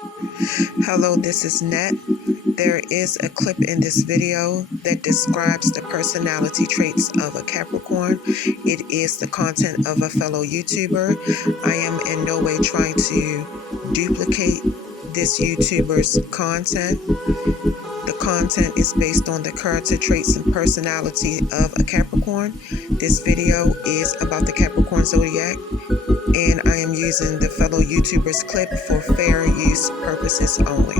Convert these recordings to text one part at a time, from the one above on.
Hello, this is Net. There is a clip in this video that describes the personality traits of a Capricorn. It is the content of a fellow YouTuber. I am in no way trying to duplicate this YouTuber's content. The content is based on the character traits and personality of a Capricorn. This video is about the Capricorn zodiac, and I am using the fellow YouTuber's clip for fair use purposes only.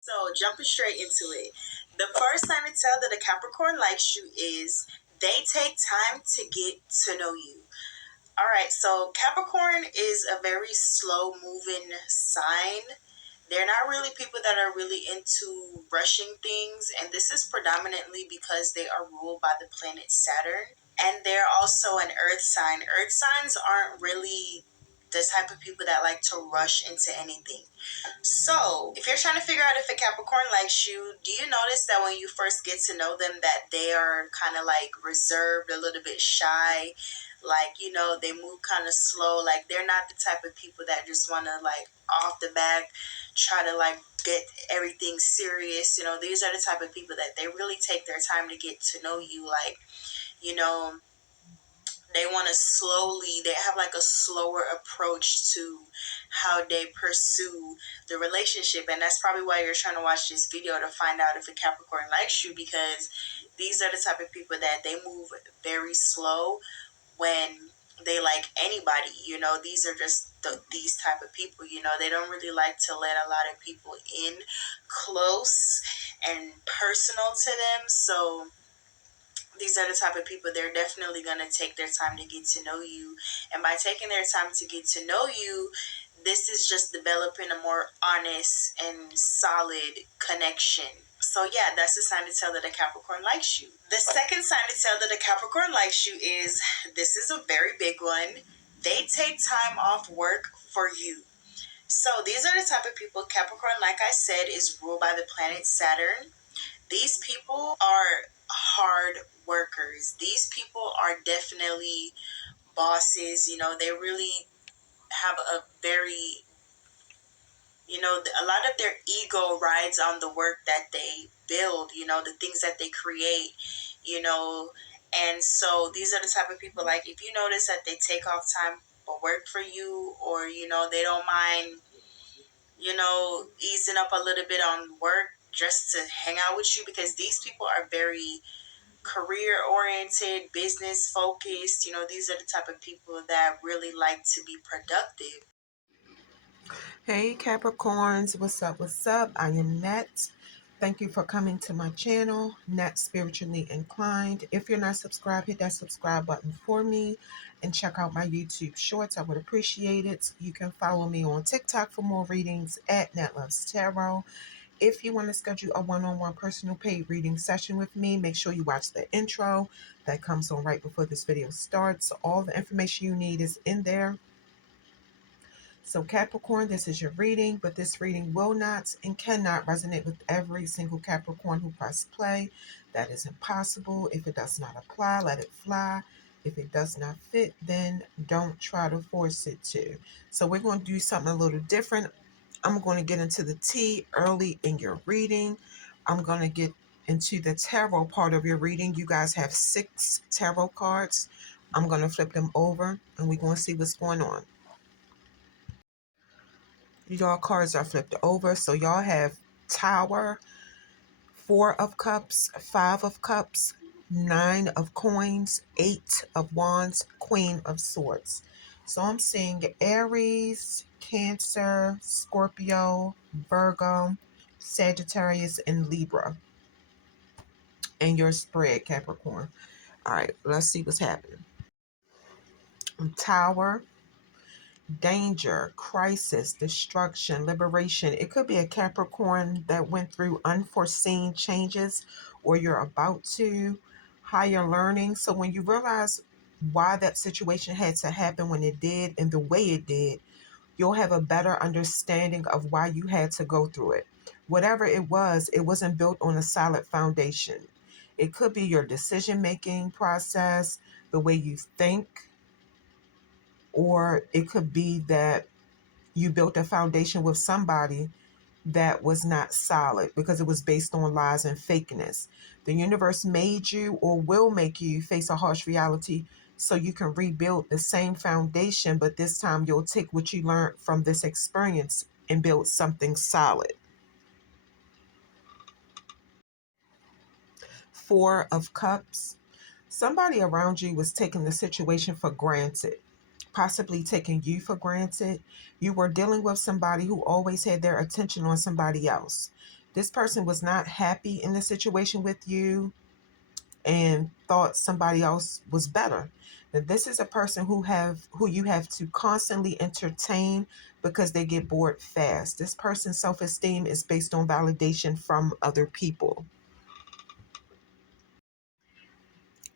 So, jumping straight into it, the first sign to tell that a Capricorn likes you is they take time to get to know you. All right, so Capricorn is a very slow moving sign. They're not really people that are really into rushing things, and this is predominantly because they are ruled by the planet Saturn, and they're also an earth sign. Earth signs aren't really the type of people that like to rush into anything. So, if you're trying to figure out if a Capricorn likes you, do you notice that when you first get to know them that they are kind of like reserved, a little bit shy, like, they move kind of slow, like they're not the type of people that just want to like off the bat try to like get everything serious. These are the type of people that they really take their time to get to know you, like, you know, they want to slowly, they have like a slower approach to how they pursue the relationship. And that's probably why you're trying to watch this video, to find out if a Capricorn likes you, because these are the type of people that they move very slow when they like anybody. These are just these type of people. They don't really like to let a lot of people in close and personal to them. So these are the type of people, they're definitely going to take their time to get to know you. And by taking their time to get to know you, this is just developing a more honest and solid connection. So yeah, that's the sign to tell that a Capricorn likes you. The second sign to tell that a Capricorn likes you is, this is a very big one, they take time off work for you. So these are the type of people, Capricorn, like I said, is ruled by the planet Saturn. These people are hard workers. These people are definitely bosses. They really have a very, a lot of their ego rides on the work that they build, the things that they create, you know. And so these are the type of people, like, if you notice that they take off time for work for you, or, they don't mind, easing up a little bit on work just to hang out with you, because these people are very career oriented, business focused. These are the type of people that really like to be productive. Hey Capricorns, what's up? What's up? I am Net. Thank you for coming to my channel, Net Spiritually Inclined. If you're not subscribed, hit that subscribe button for me and check out my YouTube shorts. I would appreciate it. You can follow me on TikTok for more readings at NetLovesTarot. If you want to schedule a one-on-one personal paid reading session with me, make sure you watch the intro that comes on right before this video starts. All the information you need is in there. So Capricorn, this is your reading, but this reading will not and cannot resonate with every single Capricorn who press play. That is impossible. If it does not apply, let it fly. If it does not fit, then don't try to force it to. So we're going to do something a little different. I'm going to get into the tea early in your reading. I'm going to get into the tarot part of your reading. You guys have 6 tarot cards. I'm going to flip them over and we're going to see what's going on. Y'all cards are flipped over. So y'all have Tower, 4 of Cups, 5 of Cups, 9 of Coins, 8 of Wands, Queen of Swords. So I'm seeing Aries, Cancer, Scorpio, Virgo, Sagittarius, and Libra. And your spread, Capricorn. All right, let's see what's happening. Tower, danger, crisis, destruction, liberation. It could be a Capricorn that went through unforeseen changes, or you're about to higher learning. So when you realize why that situation had to happen when it did and the way it did, you'll have a better understanding of why you had to go through it. Whatever it wasn't built on a solid foundation. It could be your decision making process, the way you think, or it could be that you built a foundation with somebody that was not solid because it was based on lies and fakeness. The universe made you or will make you face a harsh reality so you can rebuild the same foundation, but this time you'll take what you learned from this experience and build something solid. Four of Cups. Somebody around you was taking the situation for granted, possibly taking you for granted. You were dealing with somebody who always had their attention on somebody else. This person was not happy in the situation with you and thought somebody else was better. Now, this is a person who you have to constantly entertain because they get bored fast. This person's self-esteem is based on validation from other people.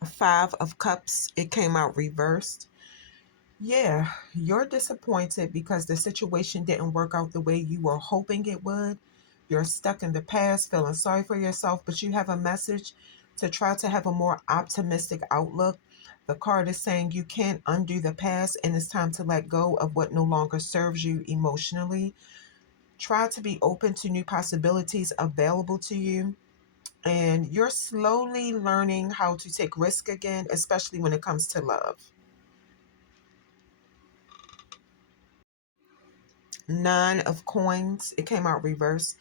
Five of Cups, it came out reversed. Yeah, you're disappointed because the situation didn't work out the way you were hoping it would. You're stuck in the past, feeling sorry for yourself, but you have a message to try to have a more optimistic outlook. The card is saying you can't undo the past and it's time to let go of what no longer serves you emotionally. Try to be open to new possibilities available to you. And you're slowly learning how to take risk again, especially when it comes to love. Nine of Coins, it came out reverse.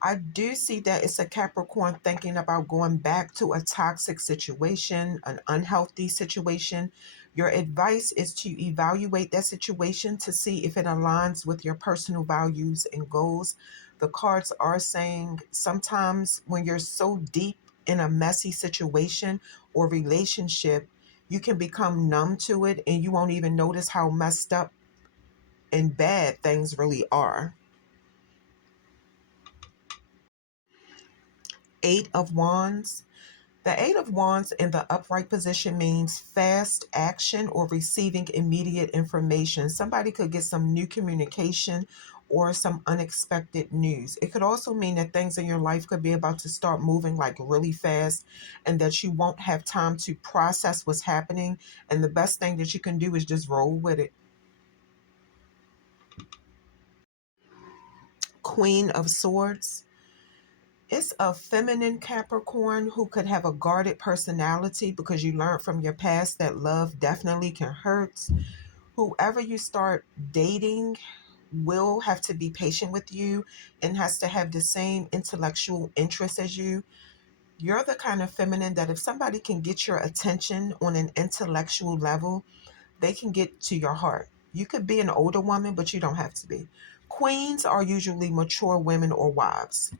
I do see that it's a Capricorn thinking about going back to a toxic situation, an unhealthy situation. Your advice is to evaluate that situation to see if it aligns with your personal values and goals. The cards are saying sometimes when you're so deep in a messy situation or relationship, you can become numb to it and you won't even notice how messed up and bad things really are. Eight of Wands. The Eight of Wands in the upright position means fast action or receiving immediate information. Somebody could get some new communication or some unexpected news. It could also mean that things in your life could be about to start moving like really fast and that you won't have time to process what's happening. And the best thing that you can do is just roll with it. Queen of Swords. It's a feminine Capricorn who could have a guarded personality because you learned from your past that love definitely can hurt. Whoever you start dating will have to be patient with you and has to have the same intellectual interest as you. You're the kind of feminine that if somebody can get your attention on an intellectual level, they can get to your heart. You could be an older woman, but you don't have to be. Queens are usually mature women or wives.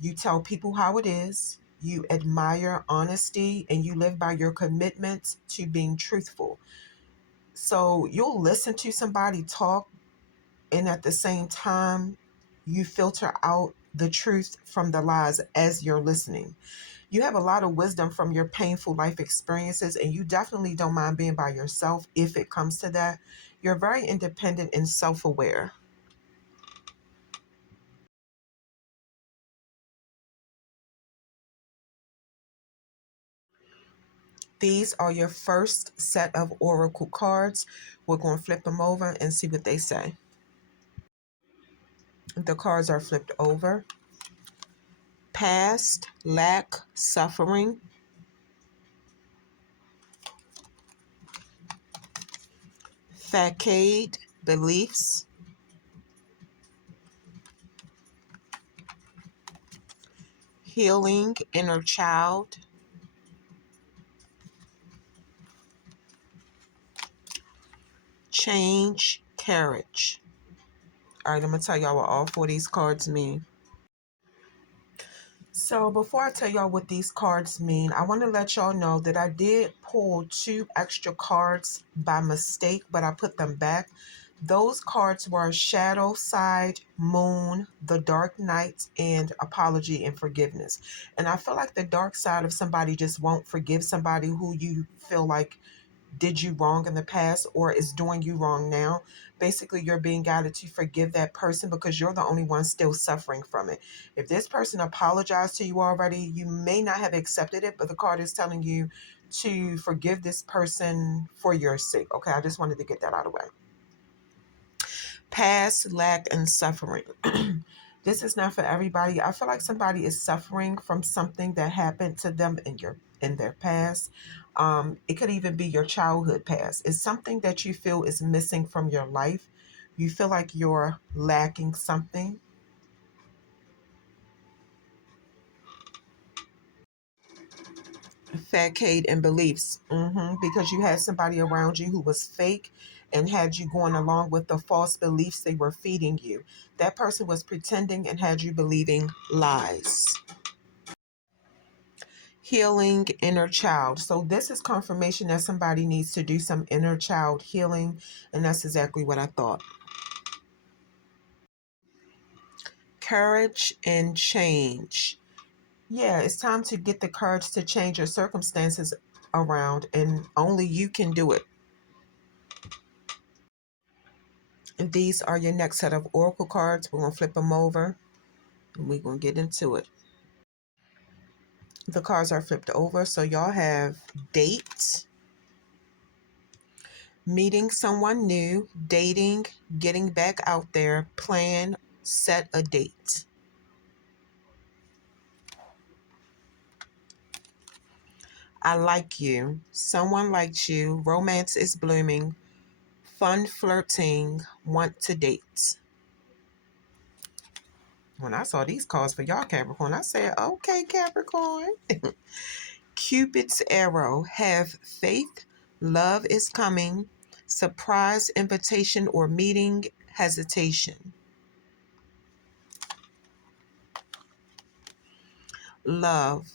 You tell people how it is, you admire honesty, and you live by your commitment to being truthful. So you'll listen to somebody talk, and at the same time, you filter out the truth from the lies as you're listening. You have a lot of wisdom from your painful life experiences, and you definitely don't mind being by yourself if it comes to that. You're very independent and self aware. These are your first set of oracle cards. We're going to flip them over and see what they say. The cards are flipped over. Past, lack, suffering. Facade, beliefs. Healing, inner child. Change, courage. All right, I'm going to tell y'all what all four of these cards mean. So before I tell y'all what these cards mean, I want to let y'all know that I did pull 2 extra cards by mistake, but I put them back. Those cards were Shadow Side, Moon, the Dark Knight, and Apology and Forgiveness. And I feel like the dark side of somebody just won't forgive somebody who you feel like did you wrong in the past or is doing you wrong now. Basically, you're being guided to forgive that person because you're the only one still suffering from it. If this person apologized to you already, you may not have accepted it, but the card is telling you to forgive this person for your sake. Okay, I just wanted to get that out of the way. Past, lack, and suffering. This is not for everybody. I feel like somebody is suffering from something that happened to them in their past. It could even be your childhood past. It's something that you feel is missing from your life. You feel like you're lacking something. Facade and beliefs. Because you had somebody around you who was fake and had you going along with the false beliefs they were feeding you. That person was pretending and had you believing lies. Healing inner child. So this is confirmation that somebody needs to do some inner child healing, and that's exactly what I thought. Courage and change. Yeah, it's time to get the courage to change your circumstances around, and only you can do it. And these are your next set of oracle cards. We're going to flip them over and we're going to get into it. The cards are flipped over. So y'all have date, meeting someone new, dating, getting back out there, plan, set a date. I like you. Someone likes you. Romance is blooming. Fun flirting. Want to date. When I saw these cards for y'all, Capricorn, I said, okay, Capricorn. Cupid's arrow. Have faith. Love is coming. Surprise invitation or meeting. Hesitation. Love.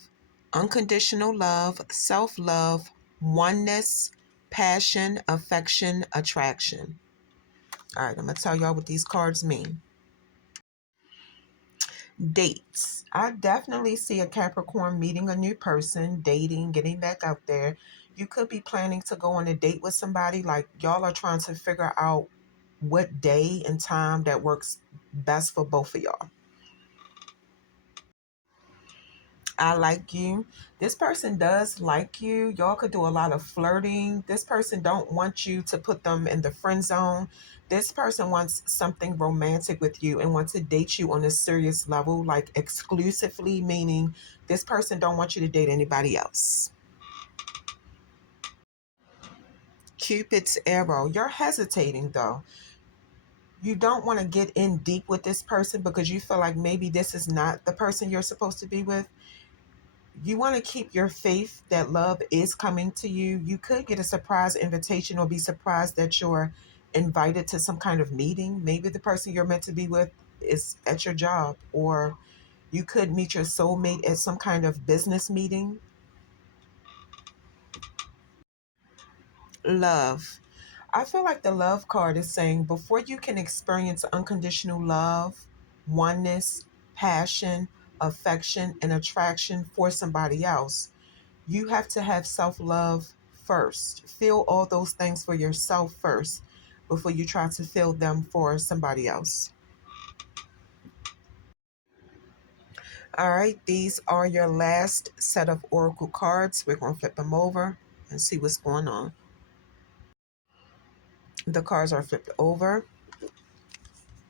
Unconditional love. Self-love. Oneness. Passion. Affection. Attraction. All right, I'm going to tell y'all what these cards mean. Dates. I definitely see a Capricorn meeting a new person, dating, getting back out there. You could be planning to go on a date with somebody. Like y'all are trying to figure out what day and time that works best for both of y'all. I like you. This person does like you. Y'all could do a lot of flirting. This person don't want you to put them in the friend zone. This person wants something romantic with you and wants to date you on a serious level, like exclusively, meaning this person don't want you to date anybody else. Cupid's arrow. You're hesitating though. You don't want to get in deep with this person because you feel like maybe this is not the person you're supposed to be with. You want to keep your faith that love is coming to you. You could get a surprise invitation or be surprised that you're invited to some kind of meeting. Maybe the person you're meant to be with is at your job, or you could meet your soulmate at some kind of business meeting. Love. I feel like the love card is saying before you can experience unconditional love, oneness, passion, affection, and attraction for somebody else, you have to have self love first. Feel all those things for yourself first before you try to feel them for somebody else. All right, these are your last set of oracle cards. We're going to flip them over and see what's going on. The cards are flipped over.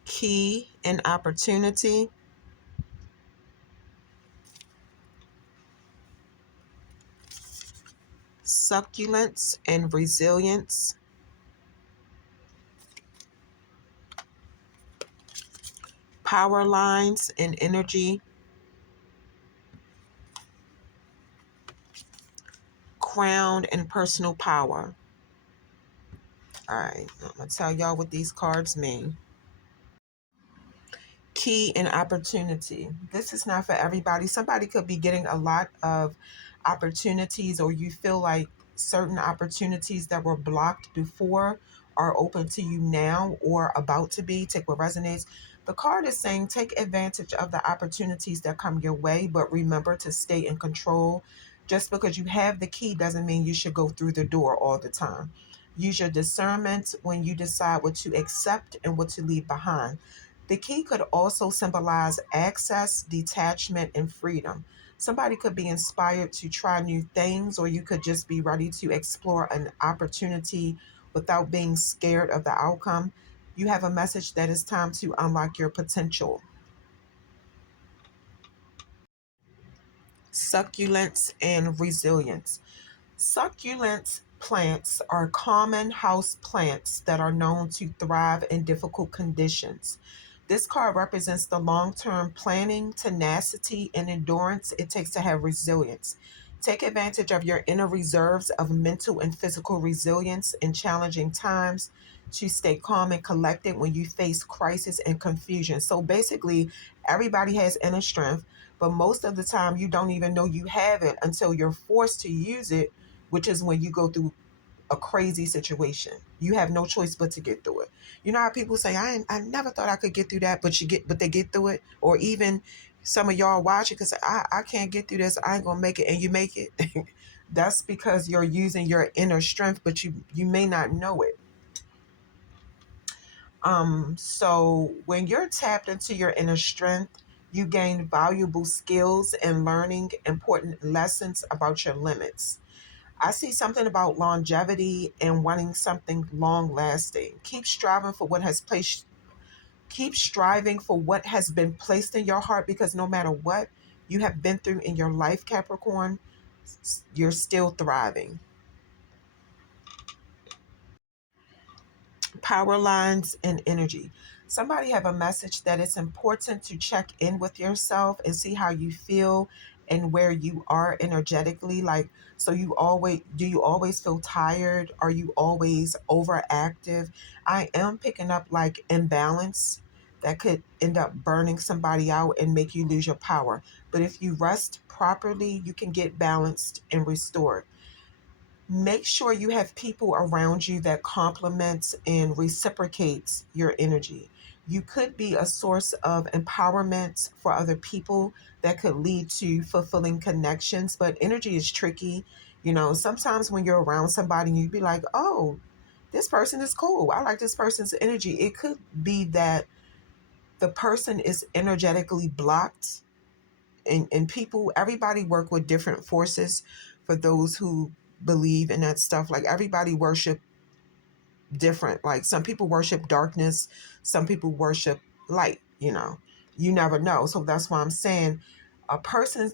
Key and opportunity. Succulence and resilience. Power lines and energy. Crown and personal power. All right, I'm going to tell y'all what these cards mean. key and opportunity. This is not for everybody. Somebody could be getting a lot of opportunities, or you feel like certain opportunities that were blocked before are open to you now or about to be. Take what resonates. The card is saying take advantage of the opportunities that come your way, but remember to stay in control. Just because you have the key doesn't mean you should go through the door all the time. Use your discernment when you decide what to accept and what to leave behind. The key could also symbolize access, detachment, and freedom. Somebody could be inspired to try new things, or you could just be ready to explore an opportunity without being scared of the outcome. You have a message that it's time to unlock your potential. Succulents and resilience. Succulent plants are common house plants that are known to thrive in difficult conditions. This card represents the long term planning, tenacity, and endurance it takes to have resilience. Take advantage of your inner reserves of mental and physical resilience in challenging times to stay calm and collected when you face crisis and confusion. So basically, everybody has inner strength, but most of the time you don't even know you have it until you're forced to use it, which is when you go through a crazy situation. You have no choice but to get through it. You know how people say, I never thought I could get through that, but they get through it. Or even some of y'all watch it because I can't get through this. I ain't gonna make it, and you make it. That's because you're using your inner strength, but you may not know it. So when you're tapped into your inner strength, you gain valuable skills and learning important lessons about your limits. I see something about longevity and wanting something long lasting. Keep striving for what has been placed in your heart, because no matter what you have been through in your life, Capricorn, you're still thriving. Power lines and energy. Somebody have a message that it's important to check in with yourself and see how you feel and where you are energetically. Like, so you always feel tired? Are you always overactive? I am picking up like imbalance that could end up burning somebody out and make you lose your power. But if you rest properly, you can get balanced and restored. Make sure you have people around you that complements and reciprocates your energy. You could be a source of empowerment for other people that could lead to fulfilling connections, but energy is tricky. You know, sometimes when you're around somebody, you'd be like, oh, this person is cool. I like this person's energy. It could be that the person is energetically blocked, and people, everybody work with different forces. For those who believe in that stuff, like everybody worship different. Like some people worship darkness, some people worship light. You never know. So that's why I'm saying a person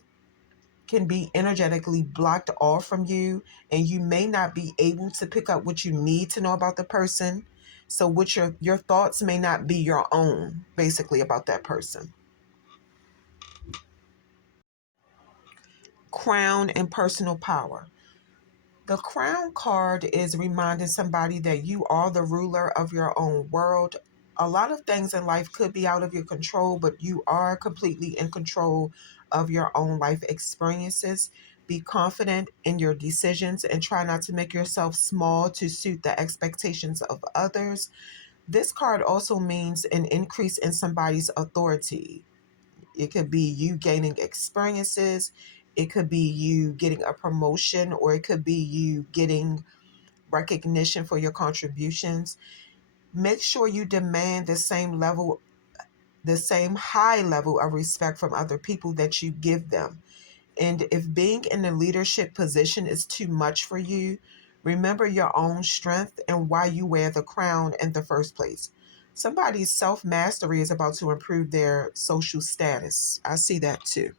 can be energetically blocked off from you, and you may not be able to pick up what you need to know about the person. So what your thoughts may not be your own, basically, about that person. Crown and personal power. The crown card is reminding somebody that you are the ruler of your own world. A lot of things in life could be out of your control, but you are completely in control of your own life experiences. Be confident in your decisions and try not to make yourself small to suit the expectations of others. This card also means an increase in somebody's authority. It could be you gaining experiences. It could be you getting a promotion, or it could be you getting recognition for your contributions. Make sure you demand the same high level of respect from other people that you give them. And if being in a leadership position is too much for you, remember your own strength and why you wear the crown in the first place. Somebody's self mastery is about to improve their social status. I see that too.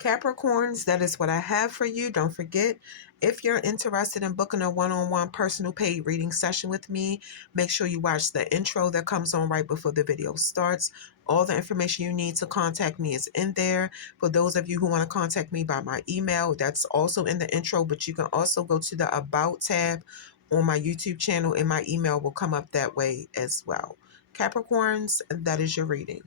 Capricorns, that is what I have for you. Don't forget, if you're interested in booking a one-on-one personal paid reading session with me, make sure you watch the intro that comes on right before the video starts. All the information you need to contact me is in there. For those of you who want to contact me by my email, that's also in the intro, but you can also go to the About tab on my YouTube channel and my email will come up that way as well. Capricorns, that is your reading.